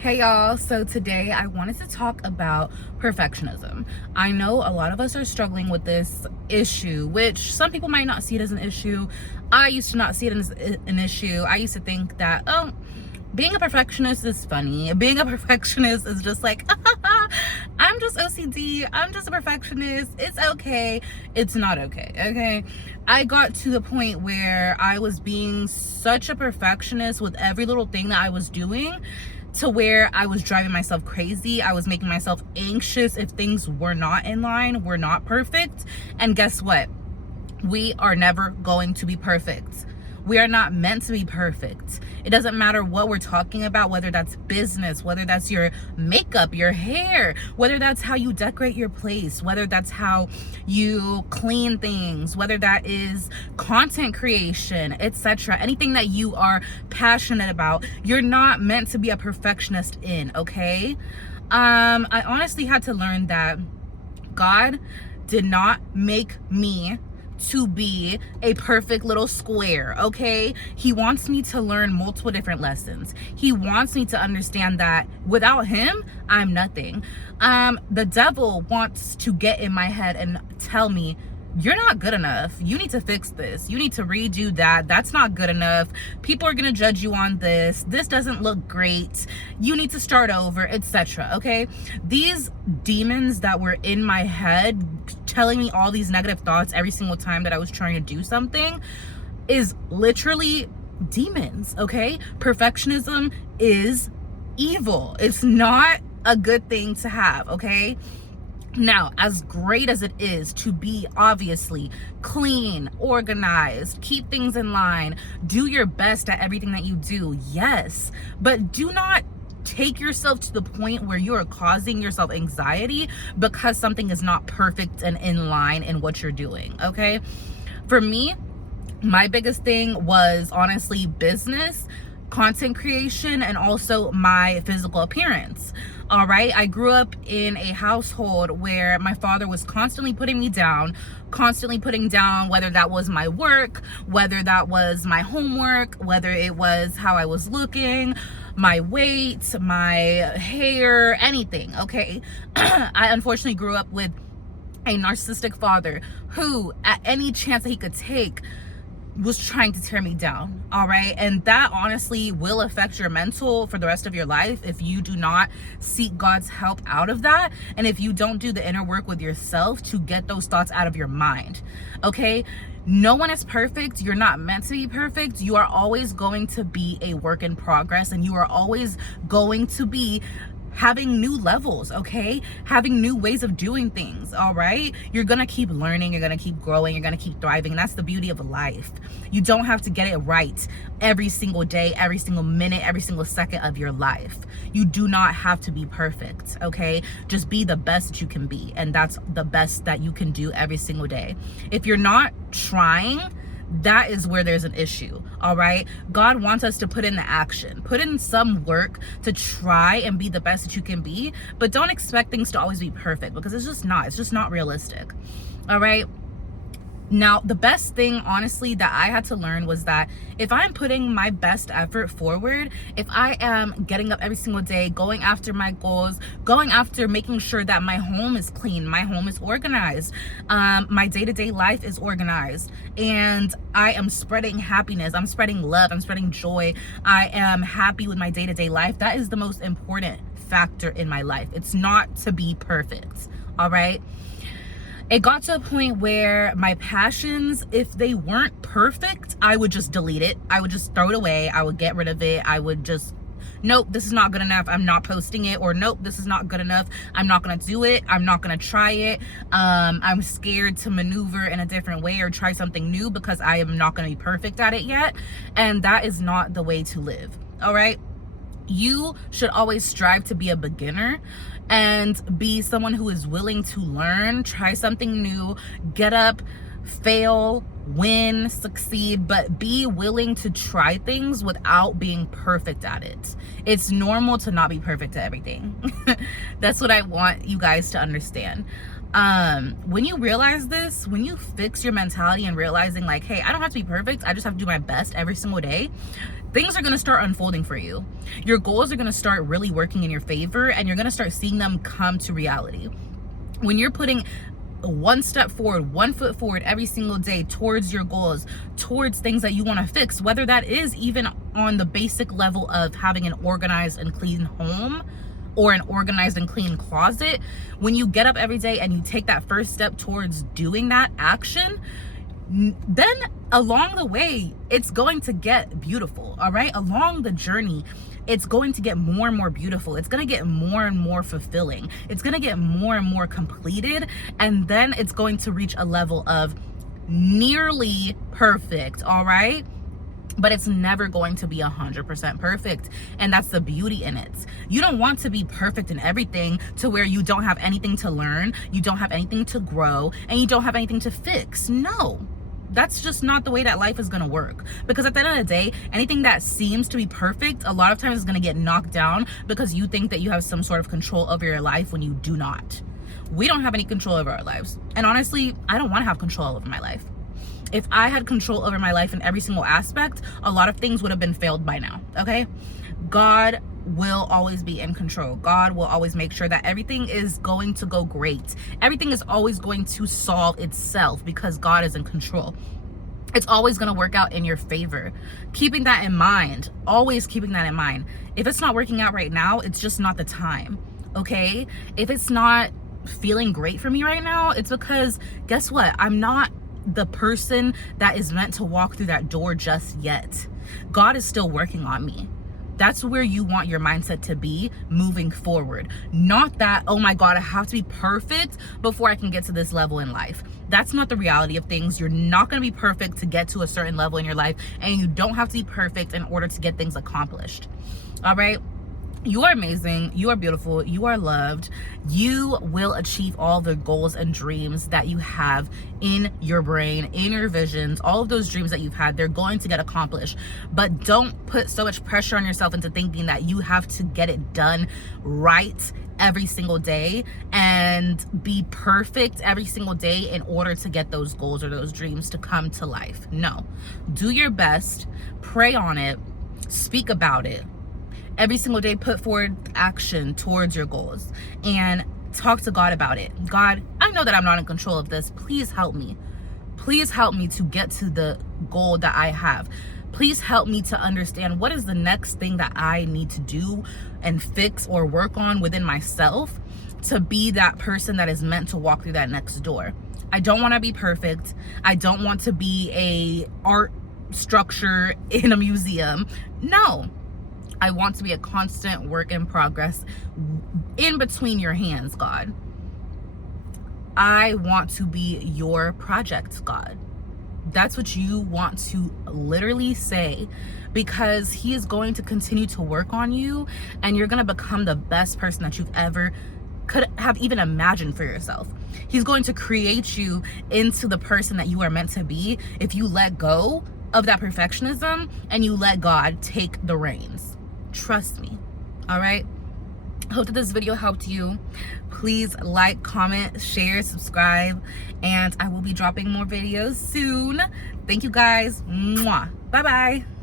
Hey y'all, so today I wanted to talk about perfectionism. I know a lot of us are struggling with this issue, which some people might not see it as an issue. I used to not see it as an issue. I used to think that, oh, being a perfectionist is funny. Being a perfectionist is just like, I'm just OCD. I'm just a perfectionist. It's okay. It's not okay. Okay. I got to the point where I was being such a perfectionist with every little thing that I was doing to where I was driving myself crazy. I was making myself anxious if things were not in line, were not perfect. And guess what? We are never going to be perfect. We are not meant to be perfect. It doesn't matter what we're talking about, whether that's business, whether that's your makeup, your hair, whether that's how you decorate your place, whether that's how you clean things, whether that is content creation, etc. Anything that you are passionate about, you're not meant to be a perfectionist in, okay? I honestly had to learn that God did not make me to be a perfect little square, okay? He wants me to learn multiple different lessons. He wants me to understand that without him, I'm nothing. The devil wants to get in my head and tell me, you're not good enough. You need to fix this. You need to redo that. That's not good enough. People are going to judge you on this. This doesn't look great. You need to start over, etc. Okay? These demons that were in my head telling me all these negative thoughts every single time that I was trying to do something is literally demons, okay? Perfectionism is evil. It's not a good thing to have, okay? Now, as great as it is to be obviously clean, organized, keep things in line, do your best at everything that you do, yes, but do not take yourself to the point where you are causing yourself anxiety because something is not perfect and in line in what you're doing, okay? For me, my biggest thing was honestly business, content creation, and also my physical appearance. All right, I grew up in a household where my father was constantly putting me down, constantly putting down whether that was my work, whether that was my homework, whether it was how I was looking, my weight, my hair, anything, okay? I unfortunately grew up with a narcissistic father who, at any chance that he could take, was trying to tear me down. All right, and that honestly will affect your mental for the rest of your life if you do not seek God's help out of that, and if you don't do the inner work with yourself to get those thoughts out of your mind. Okay, no one is perfect. You're not meant to be perfect. You are always going to be a work in progress, and you are always going to be having new levels, okay? Having new ways of doing things, all right? You're gonna keep learning, you're gonna keep growing, you're gonna keep thriving. That's the beauty of life. You don't have to get it right every single day, every single minute, every single second of your life. You do not have to be perfect, okay? Just be the best that you can be, and that's the best that you can do every single day. If you're not trying, that is where there's an issue. All right, God wants us to put in the action, put in some work to try and be the best that you can be, but don't expect things to always be perfect, because it's just not realistic. All right, now, the best thing, honestly, that I had to learn was that if I'm putting my best effort forward, if I am getting up every single day, going after my goals, going after making sure that my home is clean, my home is organized, my day-to-day life is organized, and I am spreading happiness, I'm spreading love, I'm spreading joy, I am happy with my day-to-day life, that is the most important factor in my life. It's not to be perfect, all right? It got to a point where my passions, if they weren't perfect, I would just delete it. I would just throw it away. I would get rid of it. I would just, nope, this is not good enough. I'm not posting it. Or nope, this is not good enough. I'm not going to do it. I'm not going to try it. I'm scared to maneuver in a different way or try something new because I am not going to be perfect at it yet. And that is not the way to live. All right. You should always strive to be a beginner and be someone who is willing to learn, try something new, get up, fail, win, succeed, but be willing to try things without being perfect at it. It's normal to not be perfect at everything. That's what I want you guys to understand. When you realize this, when you fix your mentality and realizing like, hey, I don't have to be perfect, I just have to do my best every single day, things are going to start unfolding for you. Your goals are going to start really working in your favor, and you're going to start seeing them come to reality. When you're putting one step forward, 1 foot forward every single day towards your goals, towards things that you want to fix, whether that is even on the basic level of having an organized and clean home or an organized and clean closet, when you get up every day and you take that first step towards doing that action, then along the way, it's going to get beautiful, all right? Along the journey, it's going to get more and more beautiful. It's going to get more and more fulfilling. It's going to get more and more completed. And then it's going to reach a level of nearly perfect, all right? But it's never going to be 100% perfect. And that's the beauty in it. You don't want to be perfect in everything to where you don't have anything to learn, you don't have anything to grow, and you don't have anything to fix. No. That's just not the way that life is going to work. Because at the end of the day, anything that seems to be perfect, a lot of times is going to get knocked down because you think that you have some sort of control over your life when you do not. We don't have any control over our lives. And honestly, I don't want to have control over my life. If I had control over my life in every single aspect, a lot of things would have been failed by now, okay? God will always be in control. God will always make sure that everything is going to go great. Everything is always going to solve itself because God is in control. It's always going to work out in your favor. Keeping that in mind, always keeping that in mind. If it's not working out right now, it's just not the time, okay? If it's not feeling great for me right now, it's because, guess what? I'm not the person that is meant to walk through that door just yet. God is still working on me. That's where you want your mindset to be moving forward. Not that, oh my God, I have to be perfect before I can get to this level in life. That's not the reality of things. You're not going to be perfect to get to a certain level in your life, and you don't have to be perfect in order to get things accomplished. All right? You are amazing. You are beautiful. You are loved. You will achieve all the goals and dreams that you have in your brain, in your visions. All of those dreams that you've had, they're going to get accomplished. But don't put so much pressure on yourself into thinking that you have to get it done right every single day and be perfect every single day in order to get those goals or those dreams to come to life. No. Do your best. Pray on it. Speak about it. Every single day, put forward action towards your goals and talk to God about it. God, I know that I'm not in control of this. Please help me. Please help me to get to the goal that I have. Please help me to understand what is the next thing that I need to do and fix or work on within myself to be that person that is meant to walk through that next door. I don't want to be perfect. I don't want to be a art structure in a museum. No. I want to be a constant work in progress in between your hands, God. I want to be your project, God. That's what you want to literally say, because he is going to continue to work on you, and you're going to become the best person that you've ever could have even imagined for yourself. He's going to create you into the person that you are meant to be if you let go of that perfectionism and you let God take the reins. Trust me. All right? Hope that this video helped you. Please like, comment, share, subscribe, and I will be dropping more videos soon. Thank you guys. Mwah. Bye bye.